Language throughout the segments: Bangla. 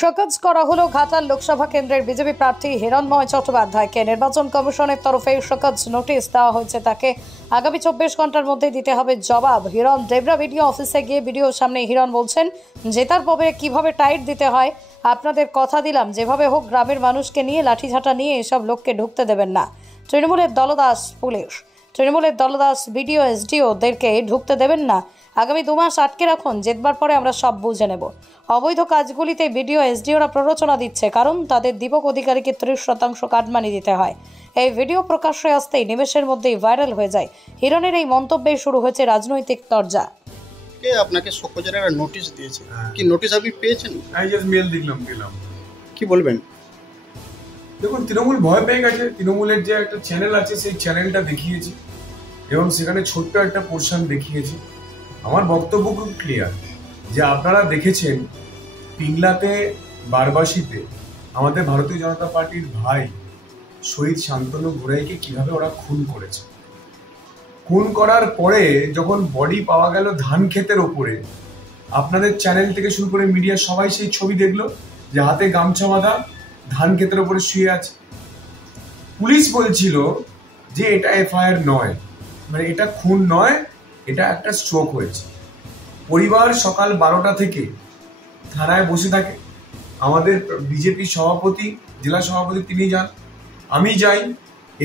শোকজ করা হলো ঘাটাল লোকসভা কেন্দ্রের বিজেপি প্রার্থী হিরণময় চট্টোপাধ্যায়কে। নির্বাচন কমিশনের তরফে শোকজ নোটিশ দেওয়া হয়েছে। তাকে আগামী 24 ঘন্টার মধ্যে দিতে হবে জবাব। হিরণ ডেবরা ভিডিও অফিসে গিয়ে ভিডিওর সামনে হিরণ বলছেন, জেতার পরে কিভাবে টাইট দিতে হয় আপনাদের কথা দিলাম, যেভাবে হোক গ্রামের মানুষকে নিয়ে লাঠিঝাঁটা নিয়ে এসব লোককে ঢুকতে দেবেন না। তৃণমূলের দলদাস পুলিশ, তৃণমূলের দলদাস বিডিও এসডিওদেরকে ঢুকতে দেবেন না। আগামী 2 মাস আটকে রাখুন, জেতবার পরে আমরা সব বুঝে নেব। অবৈধ কাজগুলিতে বিডিও এসডিওরা প্ররোচনা দিচ্ছে, কারণ তাদের দীপক অধিকারীকে 30% কাটমানি দিতে হয়। এই ভিডিও প্রকাশ্যে আসতেই নিমেষের মধ্যেই ভাইরাল হয়ে যায়। হিরণের এই মন্তব্যে শুরু হয়েছে রাজনৈতিক তরজা। কে আপনাকে শোকজের একটা নোটিশ দিয়েছে, কি নোটিশ আপনি পেয়েছেন? আমি জাস্ট মেল দিলাম। কি বলবেন? দেখুন, তৃণমূল ভয় পেয়ে গেছে। তৃণমূলের যে একটা চ্যানেল আছে সেই চ্যানেলটা দেখিয়েছি এবং সেখানে ছোট্ট একটা পোর্শন দেখিয়েছি। আমার বক্তব্য খুব ক্লিয়ার যে আপনারা দেখেছেন পিংলাতে, বারবাসীতে আমাদের ভারতীয় জনতা পার্টির ভাই শহীদ শান্তনু গোড়াইকে কিভাবে ওরা খুন করেছে। খুন করার পরে যখন বডি পাওয়া গেল ধান ক্ষেতের ওপরে, আপনাদের চ্যানেল থেকে শুরু করে মিডিয়া সবাই সেই ছবি দেখলো যে হাতে গামছা বাঁধা ধান ক্ষেতের ওপরে শুয়ে আছে। পুলিশ বলছিল যে এটা এফআইআর নয়, মানে এটা খুন নয়, এটা একটা স্ট্রোক হয়েছে। পরিবার সকাল 12টা থেকে থানায় বসে থাকে। আমাদের বিজেপি সভাপতি, জেলা সভাপতি তিনি যান, আমি যাই।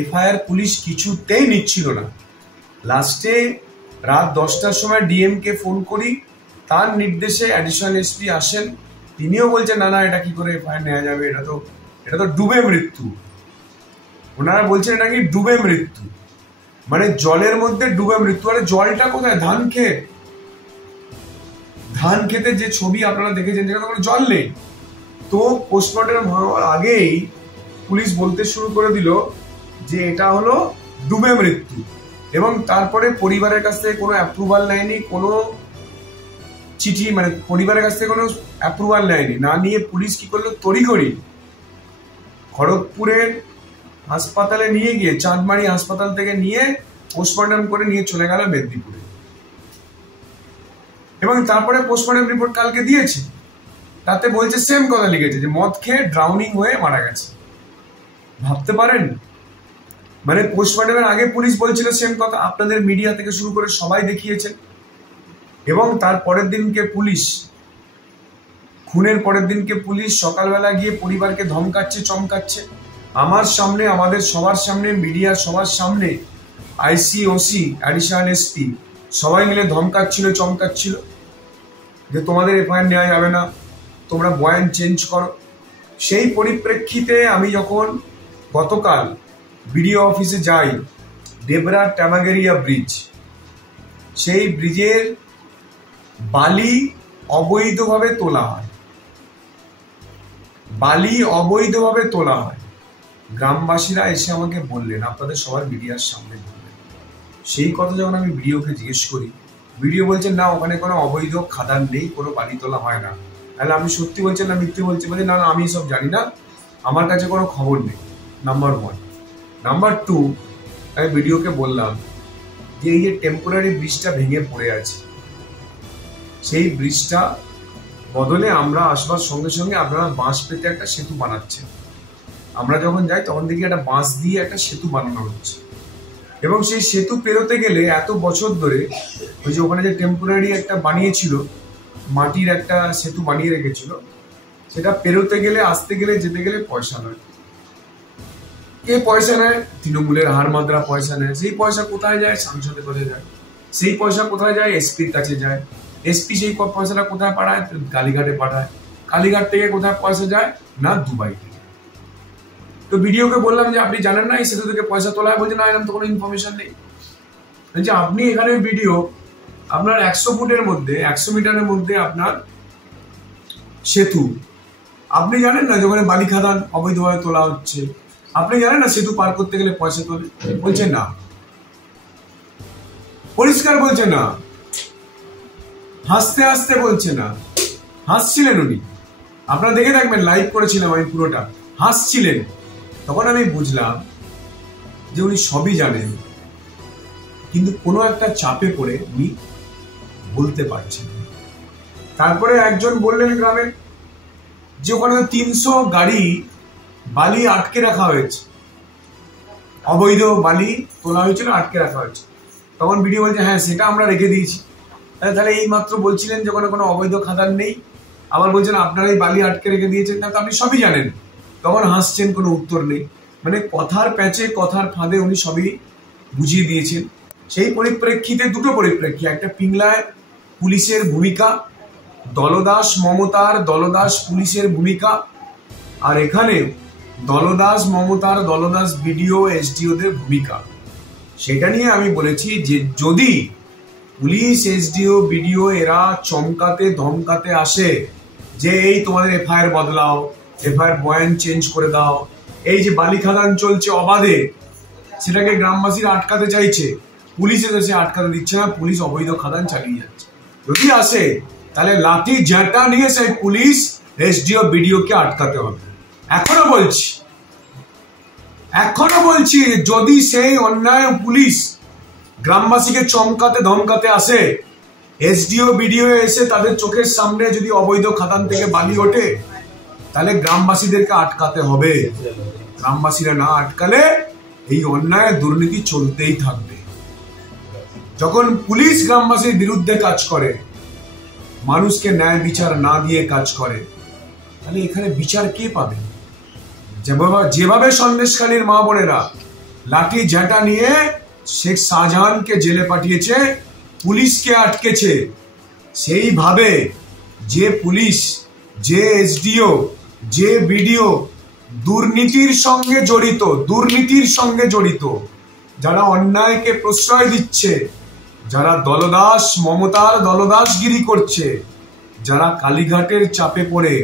এফআইআর পুলিশ কিছুতেই নিচ্ছিল না। লাস্টে রাত 10টার সময় ডিএমকে ফোন করি, তার নির্দেশে অ্যাডিশনাল এসপি আসেন। তিনিও বলছেন না, এটা কি করে এফআইআর নেওয়া যাবে, এটা তো ডুবে মৃত্যু। ওনারা বলছেন এটা কি ডুবে মৃত্যু, মানে জলের মধ্যে ডুবে মৃত্যু। আরে জলটা কোথায়? ধান ক্ষেত। ধান ক্ষেতে যে ছবি আপনারা দেখেছেন যেখানে কোনো জল নেই। তো পোস্টমর্টম হওয়ার আগেই পুলিশ বলতে শুরু করে দিল যে এটা হলো ডুবে মৃত্যু, এবং তারপরে পরিবারের কাছ থেকে কোনো অ্যাপ্রুভাল নেয়নি, কোনো চিঠি, মানে পরিবারের কাছ থেকে কোনো অ্যাপ্রুভাল নেয়নি। না নিয়ে পুলিশ কি করলো, তড়িঘড়ি খড়গপুরের হাসপাতালে নিয়ে গিয়ে, চাঁদমারি হাসপাতাল থেকে নিয়ে পোস্টমর্টম করে নিয়ে চলে গেল মেদিনীপুরে। এবং তারপরে পোস্টমর্টম রিপোর্ট কালকে দিয়েছে, তাতে বলছে সেম কথা লিখেছে যে মদ খেয়ে ড্রাউনিং হয়ে মারা গেছে। ভাবতে পারেন, মানে পোস্টমর্টমের আগে পুলিশ বলছিল সেম কথা। আপনাদের মিডিয়া থেকে শুরু করে সবাই দেখিয়েছে। এবং তার পরের দিনকে পুলিশ, খুনের পরের দিনকে পুলিশ সকালবেলা গিয়ে পরিবারকে ধমকাচ্ছে, চমকাচ্ছে। আমার সামনে, আমাদের সবার সামনে, মিডিয়ার সবার সামনে আইসি, ওসি, অ্যাডিশনাল এসপি সবাই মিলে ধমকাচ্ছিল, চমকাচ্ছিল যে তোমাদের এফআইআর নেওয়া যাবে না, তোমরা বয়ান চেঞ্জ করো। সেই পরিপ্রেক্ষিতে আমি যখন গতকাল বিডিও অফিসে যাই, ডেবরা ট্যামাগেরিয়া ব্রিজ, সেই ব্রিজের বালি অবৈধভাবে তোলা হয়, বালি অবৈধভাবে তোলা হয়। গ্রামবাসীরা এসে আমাকে বললেন, আপনাদের সবার মিডিয়ার সামনে বললেন। সেই কথা যখন আমি ভিডিওকে জিজ্ঞেস করি, ভিডিও বলছেন না ওখানে কোনো অবৈধ খাদান নেই, কোনো বালি তোলা হয় না। তাহলে আমি সত্যি বলছেন না মিথ্যে বলছি? বলছি না, আমি সব জানি না, আমার কাছে কোনো খবর নেই। নাম্বার 1। নাম্বার 2, আমি ভিডিওকে বললাম যে এই যে টেম্পোরারি ব্রিজটা ভেঙে পড়ে আছে, সেই ব্রিজটা বদলে আমরা আসবার সঙ্গে সঙ্গে আপনারা বাঁশ পেতে একটা সেতু বানাচ্ছেন। আমরা যখন যাই তখন দেখি একটা বাঁশ দিয়ে একটা সেতু বানানো হচ্ছে, এবং সেই সেতু পেরোতে গেলে এত বছর ধরে ওই যে ওখানে যে টেম্পোরারি একটা বানিয়েছিল, মাটির একটা সেতু বানিয়ে রেখেছিল, সেটা পেরোতে গেলে, আসতে গেলে, যেতে গেলে পয়সা নয়। কে পয়সা নেয়? তৃণমূলের হাড়মাদ্রা পয়সা নেয়। সেই পয়সা কোথায় যায়? সাংসদের কাছে যায়। সেই পয়সা কোথায় যায়? এসপির কাছে যায়। এসপি সেই পয়সাটা কোথায় পাঠায়? কালীঘাটে পাঠায়। কালীঘাট থেকে কোথায় পয়সা যায়? না, দুবাই থেকে। তো ভিডিওকে বললাম যে আপনি জানেন না এই সেতু থেকে পয়সা তোলা হয়? বলছে না, এরকম তো কোনো ইনফরমেশন নেই। যে আপনি এখানে ভিডিও, আপনার 100 ফুটের মধ্যে, 100 মিটারের মধ্যে আপনার সেতু, আপনি জানেন না যে ওখানে বালি খাদান অবৈধভাবে তোলা হচ্ছে? আপনি জানেন না সেতু পার করতে গেলে পয়সা তোলে? বলছে না, পরিষ্কার বলছে না, হাসতে হাসতে বলছে না। হাসছিলেন উনি, আপনারা দেখে থাকবেন, লাইভ করেছিলাম আমি পুরোটা, হাসছিলেন। তখন আমি বুঝলাম যে উনি সবই জানেন, কিন্তু কোনো একটা চাপে পড়ে উনি বলতে পারছেন। তারপরে একজন বললেন গ্রামে যে ওখানে 300 গাড়ি বালি আটকে রাখা হয়েছে, অবৈধ বালি তোলা হয়েছিল, আটকে রাখা হয়েছে। তখন ভিডিও বলছে হ্যাঁ সেটা আমরা রেখে দিয়েছি। তাহলে এই মাত্র বলছিলেন যে ওখানে কোনো অবৈধ খাদান নেই, আবার বলছেন আপনারা এই বালি আটকে রেখে দিয়েছেন, তাহলে আপনি সবই জানেন। তখন হাসছেন, কোনো উত্তর নেই। মানে কথার প্যাচে, কথার ফাঁদে উনি সবই বুঝিয়ে দিয়েছেন। সেই পরিপ্রেক্ষিতে দুটো পরিপ্রেক্ষী, একটা পিংলায় পুলিশের ভূমিকা, দলদাস মমতার, দলদাস পুলিশের ভূমিকা, আর এখানে দলদাস মমতার, দলদাস বিডিও এসডিওদের ভূমিকা। সেটা নিয়ে আমি বলেছি যে যদি পুলিশ, এসডিও, বিডিও এরা চমকাতে ধমকাতে আসে যে এই তোমাদের এফআইআর বদলাও, এফআইআর বয়ান চেঞ্জ করে দাও, এই যে বালি খাদান চলছে অবাধে সেটাকে গ্রামবাসীরা আটকাতে চাইছে, পুলিশ এসে আটকাতে দিচ্ছে না, পুলিশ অবৈধ খাদান চালিয়ে যাচ্ছে, যদি আসে তাহলে লাঠি ঝাঁটা নিয়ে সেই পুলিশ, এসডিও, বিডিও কে আটকাতে হবে। এখনো বলছি যদি সেই অন্যায় পুলিশ গ্রামবাসীকে চমকাতে ধমকাতে আসে, এসডিও, বিডিও এসে তাদের চোখের সামনে যদি অবৈধ খাদান থেকে বালি ওঠে, তাহলে গ্রামবাসীদেরকে আটকাতে হবে। গ্রামবাসীরা না আটকালে এই অন্যায় দুর্নীতি চলতেই থাকবে। যখন পুলিশ গ্রামবাসীর বিরুদ্ধে কাজ করে, মানুষকে ন্যায় বিচার না দিয়ে কাজ করে, তাহলে এখানে বিচার কে পাবে? যেভাবে সন্দেশখালীর মা বোনেরা লাঠি ঝাঁটা নিয়ে শেখ শাহজাহানকে জেলে পাঠিয়েছে, পুলিশকে আটকেছে, সেইভাবে যে পুলিশ, যে এসডিও, যে বিডিও দুর্নীতির সঙ্গে জড়িত, যারা অন্যায়কে প্রশ্রয় দিচ্ছে, যারা দলদাস মমতার দলদাসগিরি করছে, যারা কালীঘাটের চাপে পড়ে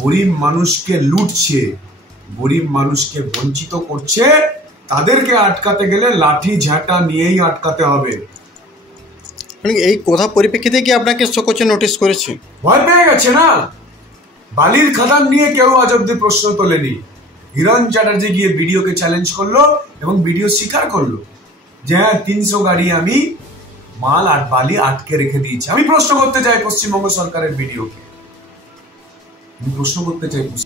গরিব মানুষকে লুটছে, গরিব মানুষকে বঞ্চিত করছে, তাদেরকে আটকাতে গেলে লাঠি ঝাঁটা নিয়েই আটকাতে হবে। এই কথা পরিপ্রেক্ষিতে কি আপনাকে সকোচে নোটিশ করেছে? ভয় পেয়ে গেছে না, বালির খাদান নিয়ে কেউ আজ অব্দি প্রশ্ন তোলেনি। হিরণ চ্যাটার্জি গিয়ে ভিডিওকে চ্যালেঞ্জ করলো এবং ভিডিও স্বীকার করলো যে হ্যাঁ 300 গাড়ি আমি মাল আর বালি আটকে রেখে দিয়েছি। আমি প্রশ্ন করতে চাই পশ্চিমবঙ্গ সরকারের ভিডিওকে, আমি প্রশ্ন করতে চাই